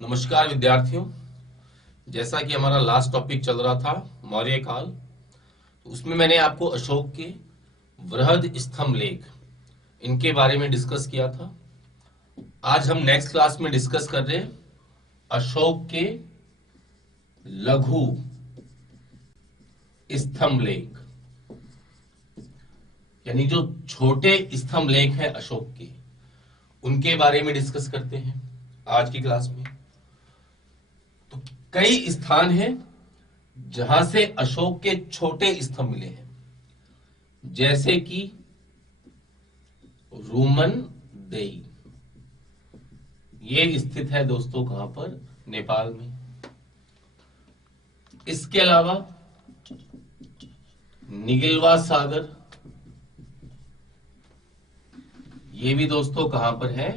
नमस्कार विद्यार्थियों। जैसा कि हमारा लास्ट टॉपिक चल रहा था मौर्य काल, तो उसमें मैंने आपको अशोक के वृहद स्तंभ लेख इनके बारे में डिस्कस किया था। आज हम नेक्स्ट क्लास में डिस्कस कर रहे हैं अशोक के लघु स्तंभ लेख, यानी जो छोटे स्तंभ लेख हैं अशोक के, उनके बारे में डिस्कस करते हैं आज की क्लास में। तो कई स्थान हैं जहां से अशोक के छोटे स्तंभ मिले हैं, जैसे कि रूमन देई। ये स्थित है दोस्तों कहां पर? नेपाल में। इसके अलावा निगिलवा सागर, ये भी दोस्तों कहां पर है?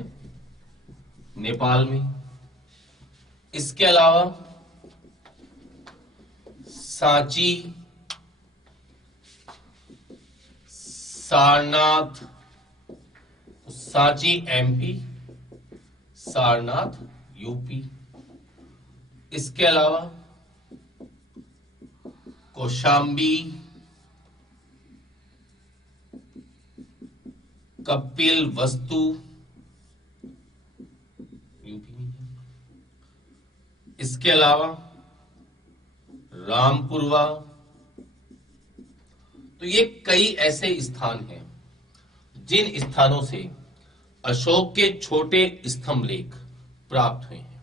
नेपाल में। इसके अलावा सांची, सारनाथ, सांची एमपी, सारनाथ यूपी। इसके अलावा कौशाम्बी, कपिल वस्तु यूपी में है। इसके अलावा रामपुरवा। तो ये कई ऐसे स्थान हैं जिन स्थानों से अशोक के छोटे स्तंभ लेख प्राप्त हुए हैं।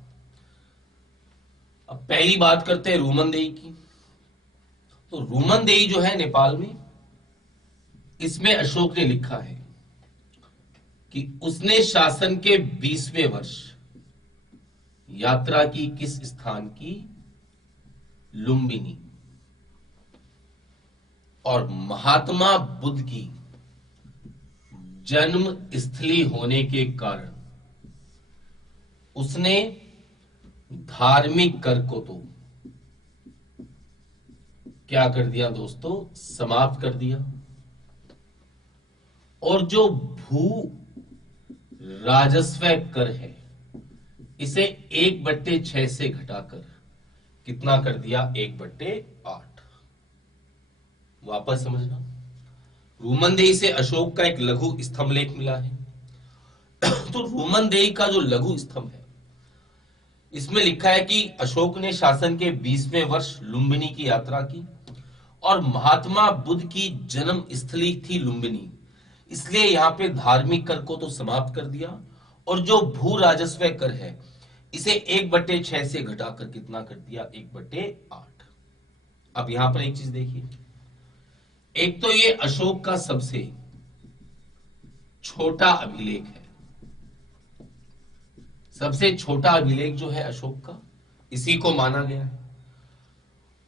अब पहली बात करते हैं रूमनदेई की। तो रूमनदेई जो है नेपाल में, इसमें अशोक ने लिखा है कि उसने शासन के 20वें वर्ष यात्रा की किस स्थान की? लुम्बिनी। और महात्मा बुद्ध की जन्म स्थली होने के कारण उसने धार्मिक कर को तो क्या कर दिया दोस्तों? समाप्त कर दिया। और जो भू राजस्व कर है, इसे 1/6 से घटाकर कितना कर दिया? 1/8। वापस समझना, रूमनदेई से अशोक का एक लघु स्तंभ लेख मिला है। तो रूमनदेई का जो लघु स्तंभ है, इसमें लिखा है कि अशोक ने शासन के 20वें वर्ष लुम्बिनी की यात्रा की और महात्मा बुद्ध की जन्म स्थली थी लुम्बिनी, इसलिए यहां पे धार्मिक कर को तो समाप्त कर दिया। और जो भू राजस्व कर है, इसे 1/6 से घटाकर कितना कर दिया? 1/8। अब यहां पर एक चीज देखिए, एक तो ये अशोक का सबसे छोटा अभिलेख है। सबसे छोटा अभिलेख जो है अशोक का, इसी को माना गया है।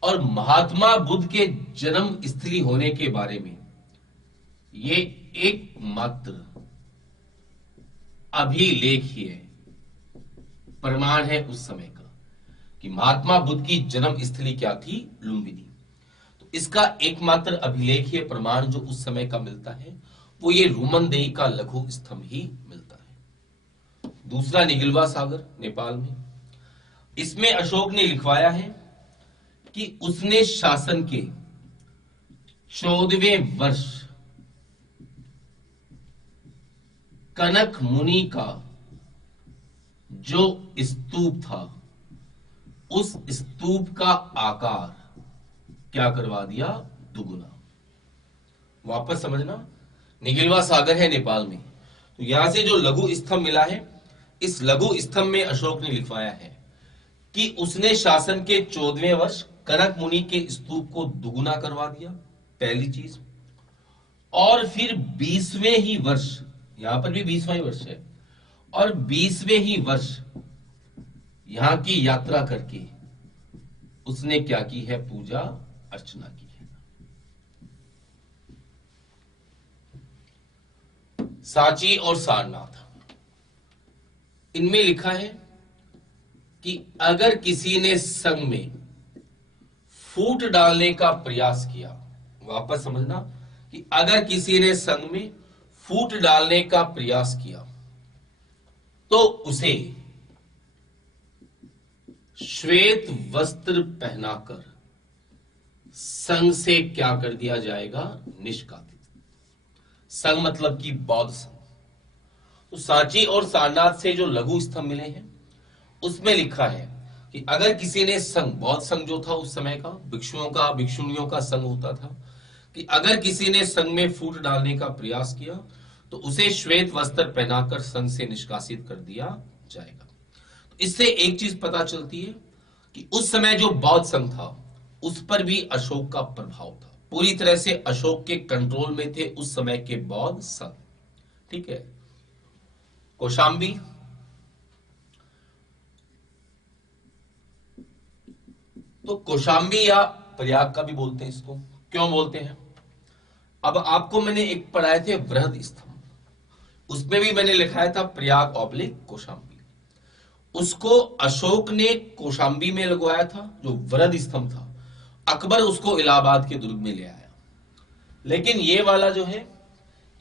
और महात्मा बुद्ध के जन्म स्थली होने के बारे में ये एकमात्र अभिलेख ही है, प्रमाण है उस समय का कि महात्मा बुद्ध की जन्म स्थली क्या थी? लुम्बिनी। तो इसका एकमात्र अभिलेख है, प्रमाण जो उस समय का मिलता है, वो ये रूमनदेई का लघु स्तंभ ही मिलता है। दूसरा निगिलवा सागर नेपाल में, इसमें अशोक ने लिखवाया है कि उसने शासन के 14वें वर्ष कनक मुनि का जो स्तूप था, उस स्तूप का आकार क्या करवा दिया? दुगुना। वापस समझना, निगिलवा सागर है नेपाल में। तो यहां से जो लघु स्तंभ मिला है, इस लघु स्तंभ में अशोक ने लिखवाया है कि उसने शासन के 14वें वर्ष कनक मुनि के स्तूप को दुगुना करवा दिया, पहली चीज। और फिर 20वें ही वर्ष, यहां पर भी 20वां ही वर्ष है, और 20वें ही वर्ष यहां की यात्रा करके उसने क्या की है? पूजा अर्चना की है। सांची और सारनाथ, इनमें लिखा है कि अगर किसी ने संग में फूट डालने का प्रयास किया, वापस समझना, कि अगर किसी ने संग में फूट डालने का प्रयास किया तो उसे श्वेत वस्त्र पहनाकर संघ से क्या कर दिया जाएगा, निष्कासित। संघ मतलब कि बौद्ध संघ। तो सांची और सारनाथ से जो लघु स्तंभ मिले हैं उसमें लिखा है कि अगर किसी ने संघ, बौद्ध संघ जो था उस समय का, भिक्षुओं का भिक्षुणियों का संघ होता था, कि अगर किसी ने संघ में फूट डालने का प्रयास किया तो उसे श्वेत वस्त्र पहनाकर संघ से निष्कासित कर दिया जाएगा। तो इससे एक चीज पता चलती है कि उस समय जो बौद्ध संघ था उस पर भी अशोक का प्रभाव था। पूरी तरह से अशोक के कंट्रोल में थे उस समय के बौद्ध संघ। ठीक है। कौशाम्बी, तो कौशाम्बी या प्रयाग का भी बोलते हैं इसको। क्यों बोलते हैं? अब आपको मैंने एक पढ़ाए थे वृहद स्तंभ, उसमें भी मैंने लिखाया था प्रयाग ऑब्लिक कौशाम्बी। उसको अशोक ने कौशाम्बी में लगवाया था जो वृहद स्तंभ था, अकबर उसको इलाहाबाद के दुर्ग में ले आया। लेकिन ये वाला जो है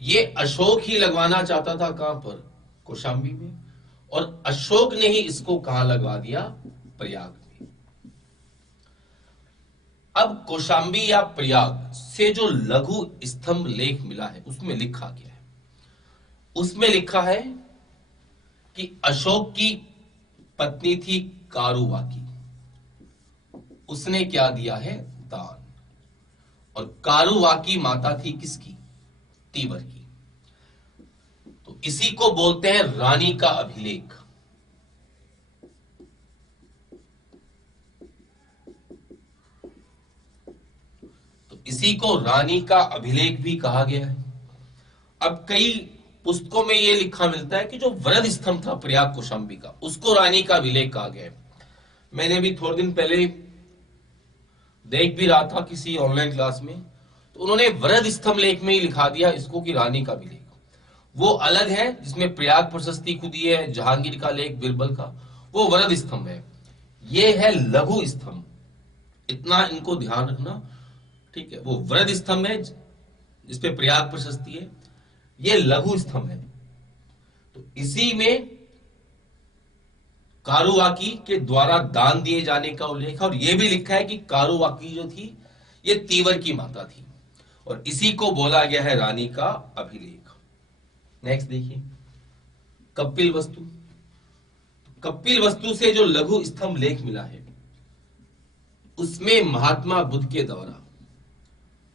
ये अशोक ही लगवाना चाहता था, कहां पर, कौशाम्बी में, और अशोक ने ही इसको कहां लगवा दिया, प्रयाग में। अब कौशाम्बी या प्रयाग से जो लघु स्तंभ लेख मिला है उसमें लिखा गया है, उसमें लिखा है कि अशोक की पत्नी थी कारुवाकी, उसने क्या दिया है, दान। और कारुवाकी माता थी किसकी, तीवर की। तो इसी को बोलते हैं रानी का अभिलेख। तो इसी को रानी का अभिलेख भी कहा गया है। अब कई पुस्तकों में यह लिखा मिलता है कि जो वृहद स्तंभ था प्रयाग कौशाम्बी का, उसको रानी का अभिलेख कहा गया है। मैंने भी थोड़े दिन पहले देख भी रहा था किसी ऑनलाइन क्लास में, तो उन्होंने वृहद स्तंभ लेख में ही लिखा दिया इसको कि रानी का अभिलेख। वो अलग है जिसमें प्रयाग प्रशस्ति खुदी है, जहांगीर का लेख, बिरबल का, वो वृहद स्तंभ है। ये है लघु स्तंभ, इतना इनको ध्यान रखना। ठीक है, वो वृहद स्तंभ है जिसपे प्रयाग प्रशस्ति है, ये लघु स्तंभ है। तो इसी में कारुवाकी के द्वारा दान दिए जाने का उल्लेख है, और यह भी लिखा है कि कारुवाकी जो थी ये तीवर की माता थी, और इसी को बोला गया है रानी का अभिलेख। नेक्स्ट देखिए, कपिल वस्तु। कपिल वस्तु से जो लघु स्तंभ लेख मिला है उसमें महात्मा बुद्ध के द्वारा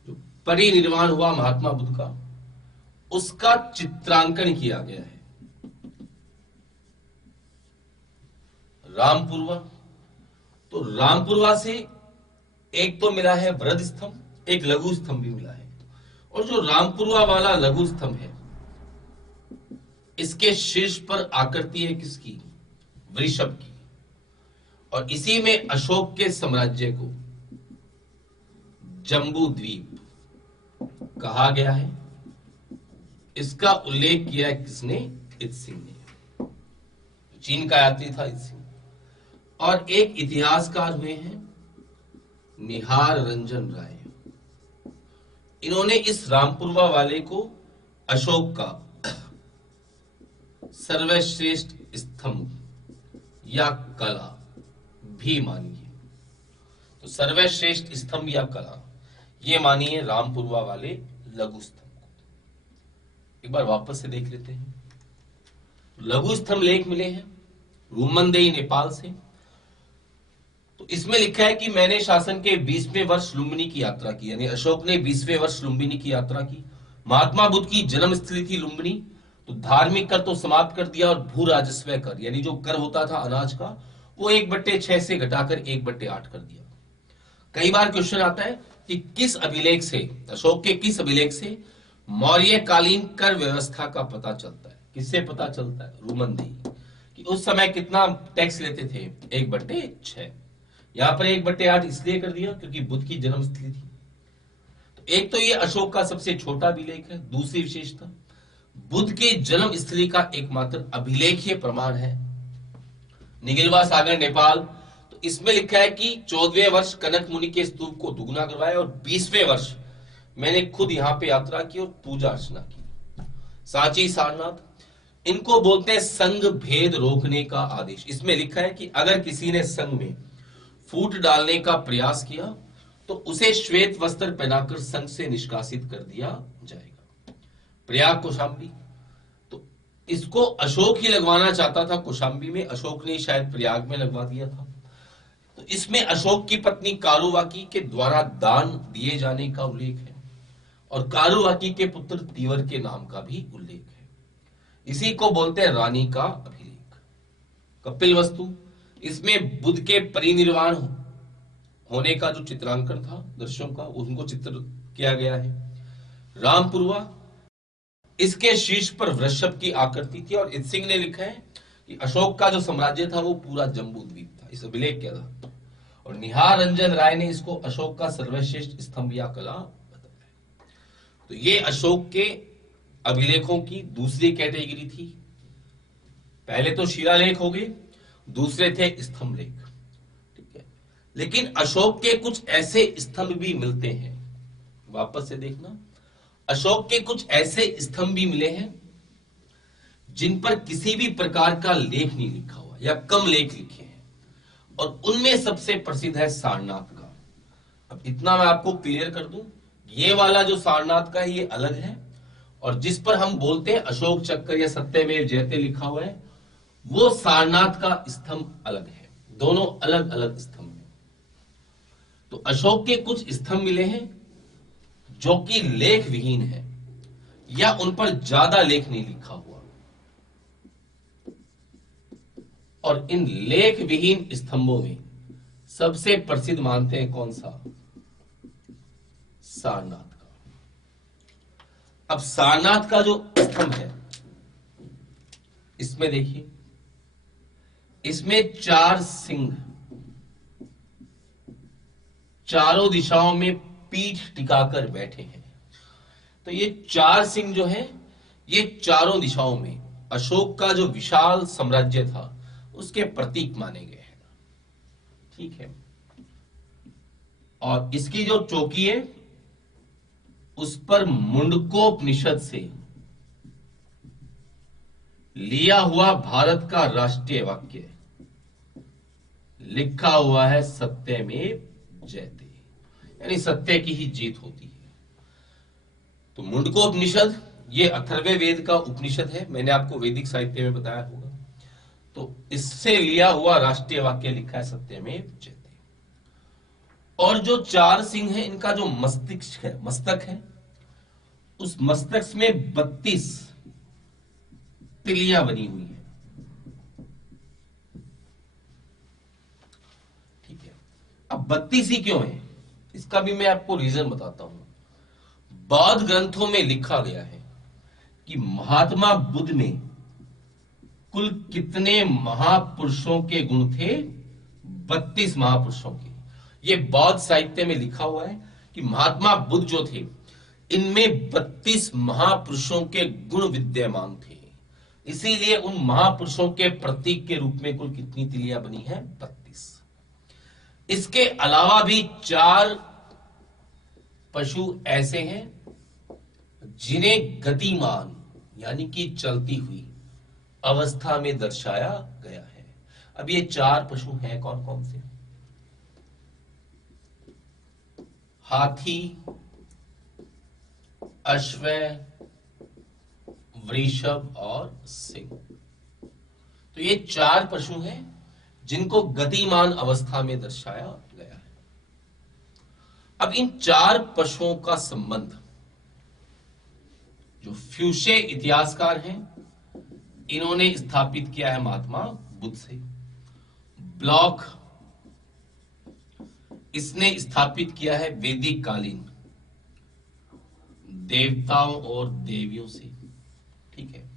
जो परिनिर्वाण हुआ महात्मा बुद्ध का, उसका चित्रांकन किया गया है। रामपुरवा, तो रामपुरवा से एक तो मिला है वृहद स्तंभ, एक लघु स्तंभ भी मिला है। और जो रामपुरवा वाला लघु स्तंभ है इसके शीर्ष पर आकृति है किसकी, वृषभ की, और इसी में अशोक के साम्राज्य को जम्बू द्वीप कहा गया है। इसका उल्लेख किया है किसने, इत्सिंग ने, चीन का यात्री था इत्सिंग। और एक इतिहासकार हुए हैं निहार रंजन राय, इन्होंने इस रामपुरवा वाले को अशोक का सर्वश्रेष्ठ स्तंभ या कला भी मानी है। तो सर्वश्रेष्ठ स्तंभ या कला ये मानी है रामपुरवा वाले लघु स्तंभ को। एक बार वापस से देख लेते हैं। लघु स्तंभ लेख मिले हैं रूमंदेई नेपाल से। तो इसमें लिखा है कि मैंने शासन के 20वें वर्ष लुम्बिनी की यात्रा की, यानी अशोक ने 20वें वर्ष लुम्बिनी की यात्रा की। महात्मा बुद्ध की जन्म स्थली थी लुम्बिनी, तो धार्मिक कर तो समाप्त कर दिया और भू राजस्व कर, यानी जो कर होता था अनाज का, वो 1/6 से घटाकर 1/8 कर दिया। कई बार क्वेश्चन आता है कि किस अभिलेख से, अशोक के किस अभिलेख से मौर्यकालीन कर व्यवस्था का पता चलता है। किससे पता चलता है, रूमंदेई, कि उस समय कितना टैक्स लेते थे, 1/6। यहां पर 1/8 इसलिए कर दिया क्योंकि बुद्ध की जन्मस्थली थी। तो एक तो ये अशोक का सबसे छोटा अभिलेख है। दूसरी विशेषता, बुद्ध के जन्म स्थली का एकमात्र अभिलेखीय प्रमाण है निगिलवा सागर नेपाल। तो इसमें लिखा है कि 14वें वर्ष कनक मुनि के स्तूप को दुगना करवाया और 20वें वर्ष मैंने खुद यहां पे यात्रा की और पूजा अर्चना की। सांची सारनाथ, इनको बोलते हैं संघ भेद रोकने का आदेश। इसमें लिखा है कि अगर किसी ने संघ में फूट डालने का प्रयास किया तो उसे श्वेत वस्त्र पहनाकर संघ से निष्कासित कर दिया जाएगा। प्रयाग कौशाम्बी, तो इसको अशोक ही लगवाना चाहता था कौशाम्बी में, अशोक ने शायद प्रयाग में लगवा दिया था। तो इसमें अशोक की पत्नी कारुवाकी के द्वारा दान दिए जाने का उल्लेख है और कारुवाकी के पुत्र तीवर के नाम का भी उल्लेख है। इसी को बोलते हैं रानी का अभिलेख। कपिल वस्तु, इसमें बुद्ध के परिनिर्वाण होने का जो चित्रांकन था दृश्यों का, उनको चित्र किया गया है। रामपुरवा, इसके शीर्ष पर वृषभ की आकृति थी और इत सिंह ने लिखा है कि अशोक का जो साम्राज्य था वो पूरा जम्बू द्वीप था, इस अभिलेख के आधार पर। और निहार रंजन राय ने इसको अशोक का सर्वश्रेष्ठ स्तंभ या कला बताया। तो ये अशोक के अभिलेखों की दूसरी कैटेगरी थी। पहले तो शिलालेख हो गए, दूसरे थे स्तंभ लेख, ठीक है। लेकिन अशोक के कुछ ऐसे स्तंभ भी मिलते हैं, वापस से देखना, अशोक के कुछ ऐसे स्तंभ भी मिले हैं जिन पर किसी भी प्रकार का लेख नहीं लिखा हुआ या कम लेख लिखे हैं, और उनमें सबसे प्रसिद्ध है सारनाथ का। अब इतना मैं आपको क्लियर कर दूं, ये वाला जो सारनाथ का है ये अलग है, और जिस पर हम बोलते हैं अशोक चक्र या सत्यमेव जयते लिखा हुआ है, वो सारनाथ का स्तंभ अलग है। दोनों अलग अलग स्तंभ हैं। तो अशोक के कुछ स्तंभ मिले हैं जो कि लेख विहीन है या उन पर ज्यादा लेख नहीं लिखा हुआ, और इन लेख विहीन स्तंभों में सबसे प्रसिद्ध मानते हैं कौन सा? सारनाथ का। अब सारनाथ का जो स्तंभ है, इसमें देखिए, इसमें 4 सिंह चारों दिशाओं में पीठ टिकाकर बैठे हैं। तो ये 4 सिंह जो है, ये चारों दिशाओं में अशोक का जो विशाल साम्राज्य था उसके प्रतीक माने गए हैं, ठीक है। और इसकी जो चौकी है उस पर मुंडकोपनिषद से लिया हुआ भारत का राष्ट्रीय वाक्य लिखा हुआ है, सत्यमेव जयते, यानी सत्य की ही जीत होती है। तो मुंडकोपनिषद ये अथर्ववेद वेद का उपनिषद है, मैंने आपको वैदिक साहित्य में बताया होगा। तो इससे लिया हुआ राष्ट्रीय वाक्य लिखा है, सत्यमेव जयते। और जो 4 सिंह हैं, इनका जो मस्तक है, उस मस्तक में 32 तिलियां बनी हुई है, ठीक है। अब 32 ही क्यों है, इसका भी मैं आपको रीजन बताता हूं। बौद्ध ग्रंथों में लिखा गया है कि महात्मा बुद्ध में कुल कितने महापुरुषों के गुण थे? 32 महापुरुषों के। ये बौद्ध साहित्य में लिखा हुआ है कि महात्मा बुद्ध जो थे, इनमें 32 महापुरुषों के गुण विद्यमान थे। इसीलिए उन महापुरुषों के प्रतीक के रूप में कुल कितनी तिलियां बनी है? 32। इसके अलावा भी 4 पशु ऐसे हैं जिन्हें गतिमान यानी कि चलती हुई अवस्था में दर्शाया गया है। अब ये 4 पशु हैं कौन कौन से? हाथी, अश्व, वृषभ और सिंह। तो ये 4 पशु हैं जिनको गतिमान अवस्था में दर्शाया गया है। अब इन 4 पशुओं का संबंध जो फ्यूशे इतिहासकार हैं, इन्होंने स्थापित किया है महात्मा बुद्ध से। ब्लॉक, इसने स्थापित किया है वैदिक कालीन देवताओं और देवियों से, ठीक है।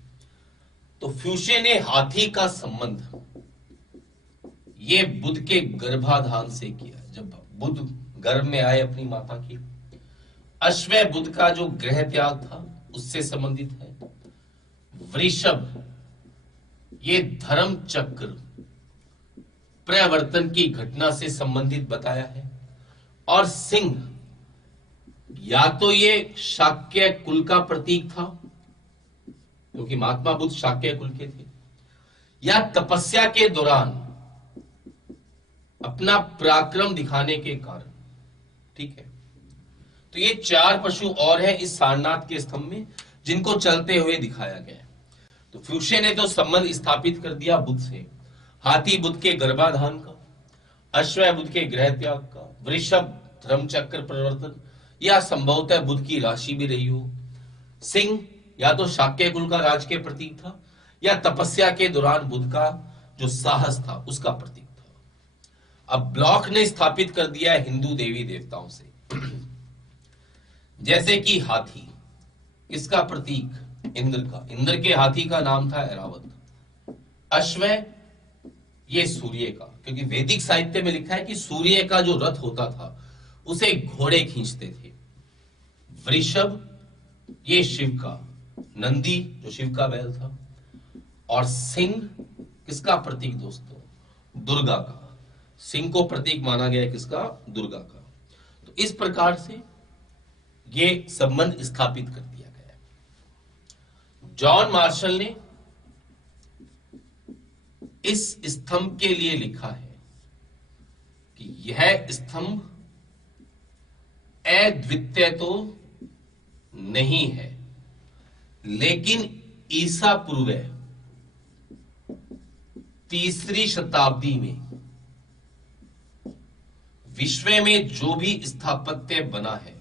तो फ्यूशे ने हाथी का संबंध ये बुद्ध के गर्भाधान से किया, जब बुद्ध गर्भ में आए अपनी माता की। अश्व बुद्ध का जो गृह त्याग था उससे संबंधित है। वृषभ ये धर्म चक्र प्रवर्तन की घटना से संबंधित बताया है। और सिंह या तो ये शाक्य कुल का प्रतीक था क्योंकि महात्मा बुद्ध शाक्य कुल के थे, या तपस्या के दौरान अपना पराक्रम दिखाने के कारण। ठीक है, तो ये 4 पशु और हैं इस सारनाथ के स्तंभ में जिनको चलते हुए दिखाया गया है। तो फ्यूशे ने तो संबंध स्थापित कर दिया बुद्ध से, हाथी बुद्ध के गर्भाधान का, अश्व बुद्ध के गृह त्याग का, वृषभ धर्मचक्र परिवर्तन या संभवतः बुद्ध की राशि भी रही हो, सिंह या तो शाक्य कुल का राज के प्रतीक था या तपस्या के दौरान बुद्ध का जो साहस था उसका प्रतीक था। अब ब्लॉक ने स्थापित कर दिया है हिंदू देवी देवताओं से, जैसे कि हाथी, इसका प्रतीक इंद्र का, इंद्र के हाथी का नाम था ऐरावत। अश्व ये सूर्य का, क्योंकि वैदिक साहित्य में लिखा है कि सूर्य का जो रथ होता था उसे घोड़े खींचते थे। वृषभ ये शिव का, नंदी जो शिव का बैल था, और सिंह किसका प्रतीक दोस्तों? दुर्गा का। सिंह को प्रतीक माना गया है किसका? दुर्गा का। तो इस प्रकार से ये संबंध स्थापित कर दिया गया है। जॉन मार्शल ने इस स्तंभ के लिए लिखा है कि यह स्तंभ अद्वितीय तो नहीं है, लेकिन ईसा पूर्व 3री शताब्दी में विश्व में जो भी स्थापत्य बना है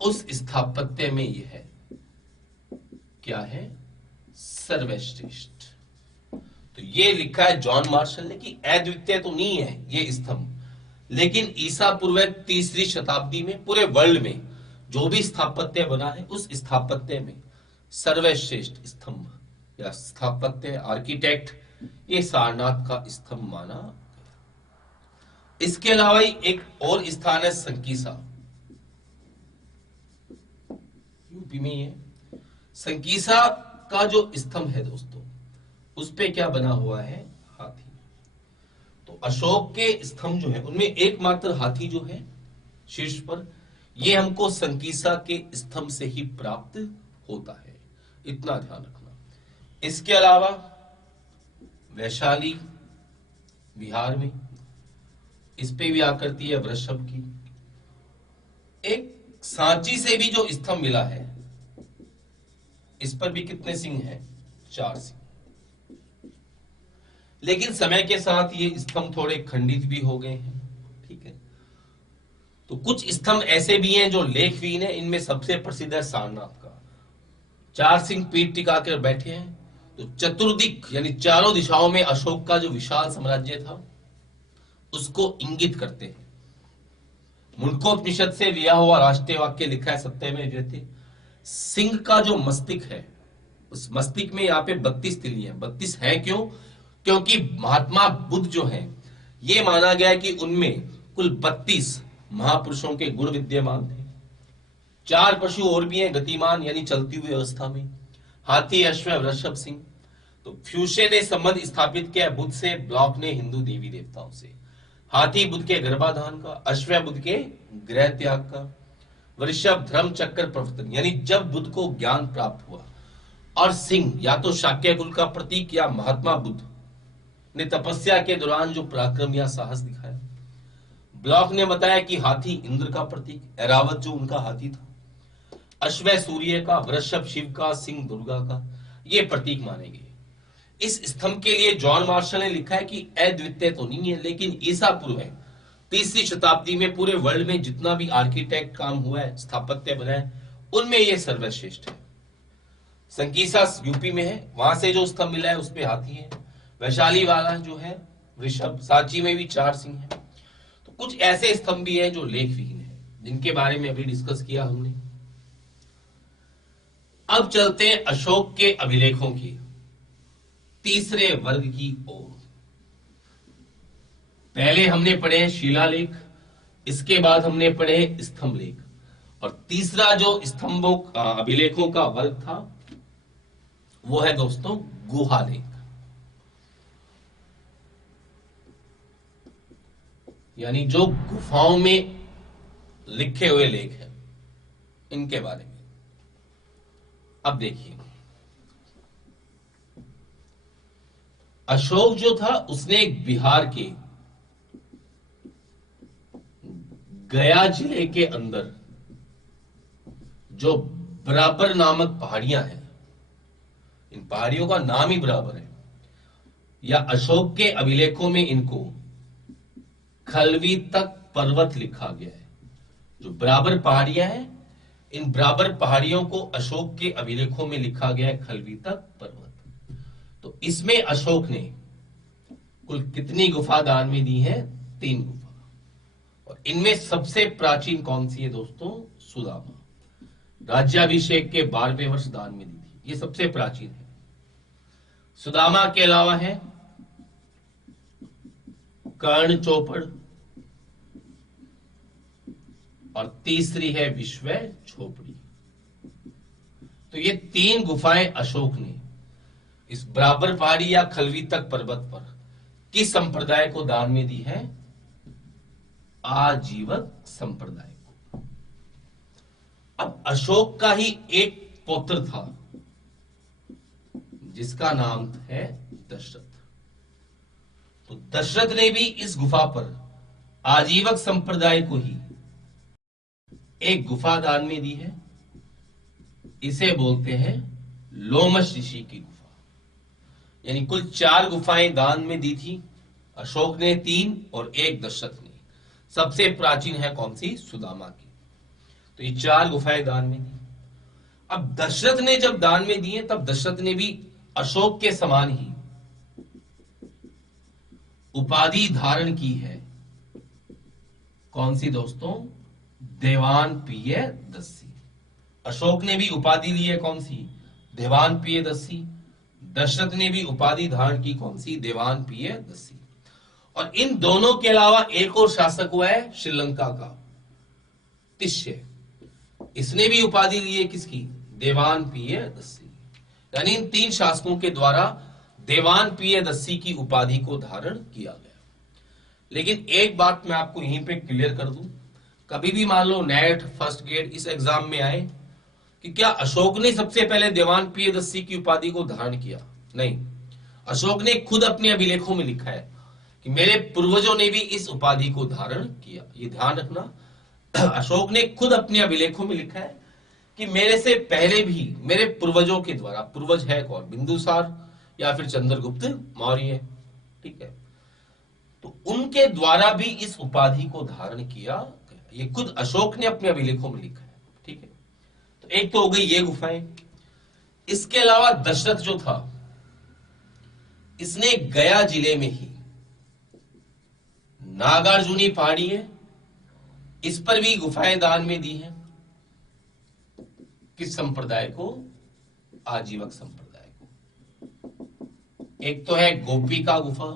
उस स्थापत्य में यह क्या है? सर्वश्रेष्ठ। तो ये लिखा है जॉन मार्शल ने कि अद्वितीय तो नहीं है ये स्तंभ, लेकिन ईसा पूर्व 3री शताब्दी में पूरे वर्ल्ड में जो भी स्थापत्य बना है उस स्थापत्य में सर्वश्रेष्ठ स्तंभ या स्थापत्य आर्किटेक्ट ये सारनाथ का स्तंभ माना गया। इसके अलावा एक और स्थान है संकीसा, यूपी में है। संकीसा का जो स्तंभ है दोस्तों उस पे क्या बना हुआ है? हाथी। तो अशोक के स्तंभ जो है उनमें एकमात्र हाथी जो है शीर्ष पर, ये हमको संकीसा के स्तंभ से ही प्राप्त होता है, इतना ध्यान रखना। इसके अलावा वैशाली बिहार में इस पे भी आकृति है वृषभ की। एक सांची से भी जो स्तंभ मिला है इस पर भी कितने सिंह हैं? 4 सिंह। लेकिन समय के साथ ये स्तंभ थोड़े खंडित भी हो गए हैं। ठीक है, तो कुछ स्तंभ ऐसे भी हैं जो लेखविहीन है। इनमें सबसे प्रसिद्ध है सारनाथ का। 4 सिंह पीठ टिका कर बैठे हैं। तो चतुर्दिक यानी चारों दिशाओं में अशोक का जो विशाल साम्राज्य था उसको इंगित करते हैं। मुंडकोपनिषद से लिया हुआ राष्ट्रीय वाक्य लिखा है सत्यमेव जयते। सिंह का जो मस्तिष्क है उस मस्तिष्क में यहाँ पे 32 तिली है। 32 है क्यों? क्योंकि महात्मा बुद्ध जो है ये माना गया है कि उनमें कुल 32 महापुरुषों के गुण विद्यमान थे। 4 पशु और भी हैं गतिमान यानी चलती हुई अवस्था में, हाथी अश्व वृषभ सिंह। तो फ्यूशे ने संबंध स्थापित किया बुद्ध से, ब्लॉक ने हिंदू देवी देवताओं से। हाथी बुद्ध के गर्भाधान का, अश्व बुद्ध के गृह त्याग का, वृषभ धर्म चक्र प्रवर्तन यानी जब बुद्ध को ज्ञान प्राप्त हुआ, और सिंह या तो शाक्य कुल का प्रतीक या महात्मा बुद्ध ने तपस्या के दौरान जो पराक्रम या साहस दिखाया। ब्लॉक ने बताया कि हाथी इंद्र का प्रतीक, ऐरावत जो उनका हाथी था, अश्व सूर्य का, वृषभ शिव का, सिंह दुर्गा का, ये प्रतीक माने गए। इस स्तंभ के लिए जॉन मार्शल ने लिखा है कि अद्वितीय तो नहीं है, लेकिन ईसा पूर्व 3री शताब्दी में पूरे वर्ल्ड में जितना भी आर्किटेक्ट काम हुआ है, स्थापत्य बना है, उनमें यह सर्वश्रेष्ठ है। संकीसा यूपी में है, वहां से जो स्तंभ मिला है उसपे हाथी है। वैशाली वाला जो है वृषभ, सांची में भी 4 सिंह है। तो कुछ ऐसे स्तंभ भी हैं जो लेखविहीन है, जिनके बारे में अभी डिस्कस किया हमने। अब चलते हैं अशोक के अभिलेखों की तीसरे वर्ग की ओर। पहले हमने पढ़े शिलालेख, इसके बाद हमने पढ़े स्तंभ लेख, और तीसरा जो स्तंभों अभिलेखों का वर्ग था वो है दोस्तों गुहालेख, यानी जो गुफाओं में लिखे हुए लेख हैं, इनके बारे में। अब देखिए अशोक जो था उसने एक बिहार के गया जिले के अंदर जो बराबर नामक पहाड़ियां हैं, इन पहाड़ियों का नाम ही बराबर है, या अशोक के अभिलेखों में इनको खलवी तक पर्वत लिखा गया है। जो बराबर पहाड़ियां हैं, इन बराबर पहाड़ियों को अशोक के अभिलेखों में लिखा गया है खलवी तक पर्वत। तो इसमें अशोक ने कुल कितनी गुफा दान में दी है? 3 गुफा। और इनमें सबसे प्राचीन कौन सी है दोस्तों? सुदामा। राज्याभिषेक के 12वें वर्ष दान में दी थी, ये सबसे प्राचीन है। सुदामा के अलावा है कर्ण चौपड़, और तीसरी है विश्व झोपड़ी। तो ये 3 गुफाएं अशोक ने इस बराबर पहाड़ी या खलवी तक पर्वत पर किस संप्रदाय को दान में दी है? आजीवक संप्रदाय को। अब अशोक का ही एक पुत्र था जिसका नाम है दशरथ। तो दशरथ ने भी इस गुफा पर आजीवक संप्रदाय को ही एक गुफा दान में दी है। इसे बोलते हैं लोमश ऋषि की गुफा। यानी कुल 4 गुफाएं दान में दी थी अशोक ने, 3 और 1 दशरथ ने। सबसे प्राचीन है कौन सी? सुदामा की। तो ये 4 गुफाएं दान में दी। अब दशरथ ने जब दान में दिए तब दशरथ ने भी अशोक के समान ही उपाधि धारण की है। कौन सी दोस्तों? देवान प्रिय दस्सी। अशोक ने भी उपाधि ली है कौन सी? देवान प्रिय दस्सी। दशरथ ने भी उपाधि धारण की कौन सी? देवान प्रिय दस्सी। और इन दोनों के अलावा एक और शासक हुआ है श्रीलंका का, तिष्य। इसने भी उपाधि ली है किसकी? देवान प्रिय दस्सी। यानी इन 3 शासकों के द्वारा देवान प्रिय दस्सी की उपाधि को धारण किया गया। लेकिन एक बात मैं आपको यहीं पे क्लियर कर दूं, कभी भी मान लो नेट, फर्स्ट ग्रेड इस एग्जाम में आए कि क्या अशोक ने सबसे पहले देवान प्रियदर्शी की उपाधि को धारण किया? नहीं, अशोक ने खुद अपने अभिलेखों में लिखा है कि मेरे पूर्वजों ने भी इस उपाधि को धारण किया। ये ध्यान रखना, अशोक ने खुद अपने अभिलेखों में लिखा है कि मेरे से पहले भी मेरे पूर्वजों के द्वारा, पूर्वज है कौन? बिंदुसार या फिर चंद्रगुप्त मौर्य, ठीक है, तो उनके द्वारा भी इस उपाधि को धारण किया गया। ये खुद अशोक ने अपने अभिलेखों में लिखा है, ठीक है। तो एक तो हो गई ये गुफाएं। इसके अलावा दशरथ जो था, इसने गया जिले में ही नागार्जुनी पहाड़ी है, इस पर भी गुफाएं दान में दी हैं। किस संप्रदाय को? आजीवक संप्रदाय को। एक तो है गोपिका गुफा,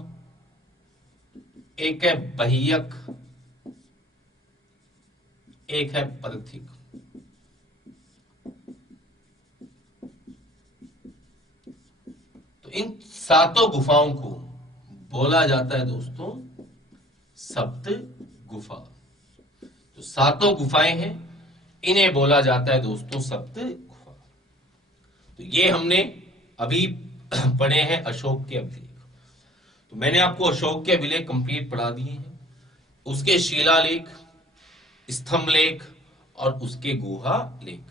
एक है बहियक, एक है परथिक। तो इन 7 गुफाओं को बोला जाता है दोस्तों सप्त गुफा। जो 7 गुफाएं हैं इन्हें बोला जाता है दोस्तों सप्त गुफा। तो ये हमने अभी पढ़े हैं अशोक के अभिलेख। तो मैंने आपको अशोक के अभिलेख कंप्लीट पढ़ा दिए हैं, उसके शिलालेख, स्तंभ लेख और उसके गुहा लेख,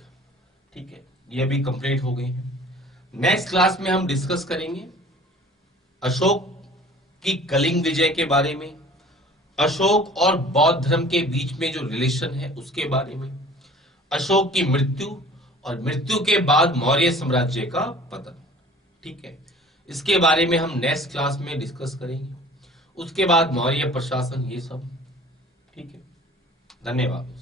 ठीक है, ये अभी कंप्लीट हो गए हैं। नेक्स्ट क्लास में हम डिस्कस करेंगे अशोक की कलिंग विजय के बारे में, अशोक और बौद्ध धर्म के बीच में जो रिलेशन है उसके बारे में, अशोक की मृत्यु और मृत्यु के बाद मौर्य साम्राज्य का पतन, ठीक है, इसके बारे में हम नेक्स्ट क्लास में डिस्कस करेंगे। उसके बाद मौर्य प्रशासन, ये सब, ठीक है। धन्यवाद।